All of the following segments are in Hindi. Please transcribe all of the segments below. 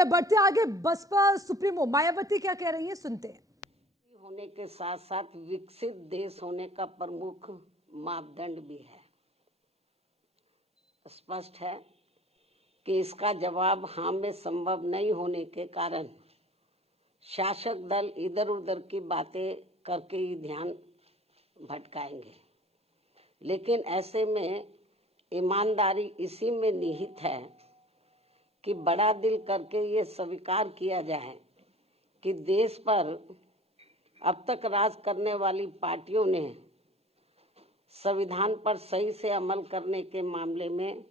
चलिए बढ़ते आगे। बसपा सुप्रीमो मायावती क्या कह रही है, सुनते हैं। होने के साथ साथ विकसित देश होने का प्रमुख मापदंड भी है। स्पष्ट है कि इसका जवाब हाँ में संभव नहीं होने के कारण शासक दल इधर उधर की बातें करके ही ध्यान भटकाएंगे। लेकिन ऐसे में ईमानदारी इसी में निहित है कि बड़ा दिल करके ये स्वीकार किया जाए कि देश पर अब तक राज करने वाली पार्टियों ने संविधान पर सही से अमल करने के मामले में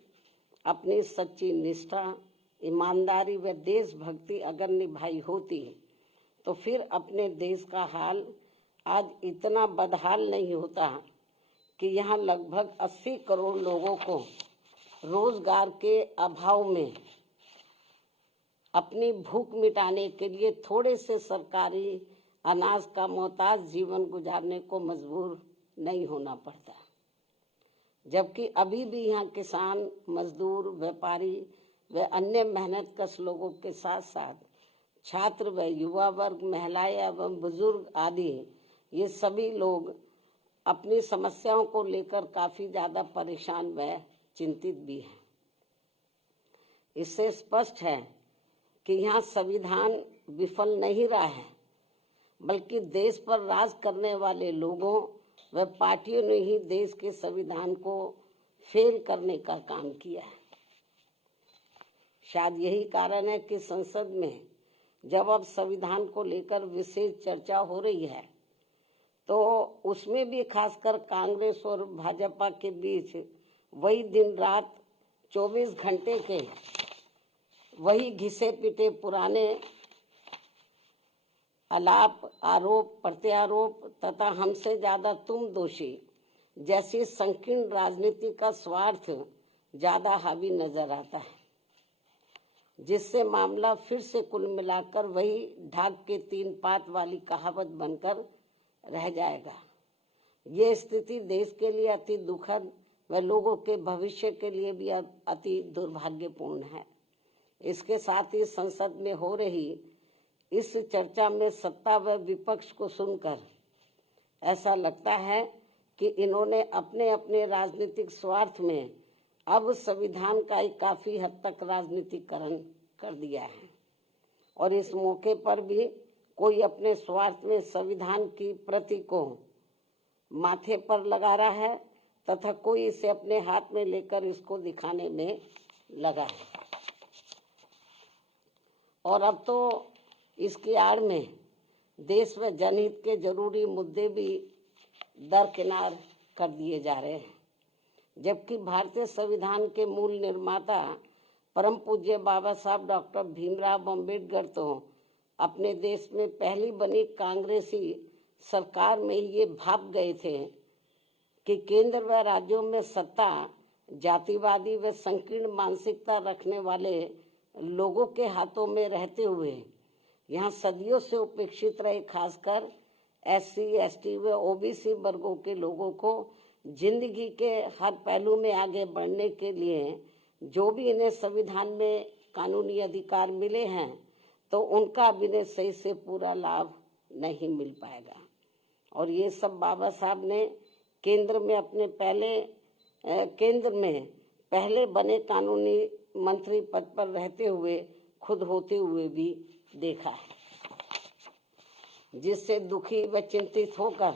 अपनी सच्ची निष्ठा, ईमानदारी व देशभक्ति अगर निभाई होती तो फिर अपने देश का हाल आज इतना बदहाल नहीं होता कि यहाँ लगभग 80 करोड़ लोगों को रोजगार के अभाव में अपनी भूख मिटाने के लिए थोड़े से सरकारी अनाज का मोहताज जीवन गुजारने को मजबूर नहीं होना पड़ता। जबकि अभी भी यहाँ किसान, मजदूर, व्यापारी व अन्य मेहनतकश लोगों के साथ साथ छात्र व युवा वर्ग, महिलाएं एवं बुजुर्ग आदि ये सभी लोग अपनी समस्याओं को लेकर काफ़ी ज़्यादा परेशान व चिंतित भी हैं। इससे स्पष्ट है कि यहाँ संविधान विफल नहीं रहा है, बल्कि देश पर राज करने वाले लोगों व पार्टियों ने ही देश के संविधान को फेल करने का काम किया है। शायद यही कारण है कि संसद में जब अब संविधान को लेकर विशेष चर्चा हो रही है तो उसमें भी खासकर कांग्रेस और भाजपा के बीच वही दिन रात 24 घंटे के वही घिसे पिटे पुराने आलाप, आरोप प्रत्यारोप तथा हमसे ज्यादा तुम दोषी जैसी संकीर्ण राजनीति का स्वार्थ ज्यादा हावी नजर आता है, जिससे मामला फिर से कुल मिलाकर वही ढाक के 3 पात वाली कहावत बनकर रह जाएगा। ये स्थिति देश के लिए अति दुखद व लोगों के भविष्य के लिए भी अति दुर्भाग्यपूर्ण है। इसके साथ ही संसद में हो रही इस चर्चा में सत्ता व विपक्ष को सुनकर ऐसा लगता है कि इन्होंने अपने अपने राजनीतिक स्वार्थ में अब संविधान का ही काफ़ी हद तक राजनीतिकरण कर दिया है और इस मौके पर भी कोई अपने स्वार्थ में संविधान की प्रति को माथे पर लगा रहा है तथा कोई इसे अपने हाथ में लेकर इसको दिखाने में लगा है। और अब तो इसकी आड़ में देश व जनहित के जरूरी मुद्दे भी दरकिनार कर दिए जा रहे हैं, जबकि भारतीय संविधान के मूल निर्माता परम पूज्य बाबा साहब डॉक्टर भीमराव अम्बेडकर तो अपने देश में पहली बनी कांग्रेसी सरकार में ये भाप गए थे कि केंद्र व राज्यों में सत्ता जातिवादी व संकीर्ण मानसिकता रखने वाले लोगों के हाथों में रहते हुए यहाँ सदियों से उपेक्षित रहे खासकर SC, ST व OBC वर्गों के लोगों को जिंदगी के हर पहलू में आगे बढ़ने के लिए जो भी इन्हें संविधान में कानूनी अधिकार मिले हैं तो उनका अब इन्हें सही से पूरा लाभ नहीं मिल पाएगा। और ये सब बाबा साहब ने केंद्र में पहले बने कानूनी मंत्री पद पर रहते हुए खुद होते हुए भी देखा है, जिससे दुखी व चिंतित होकर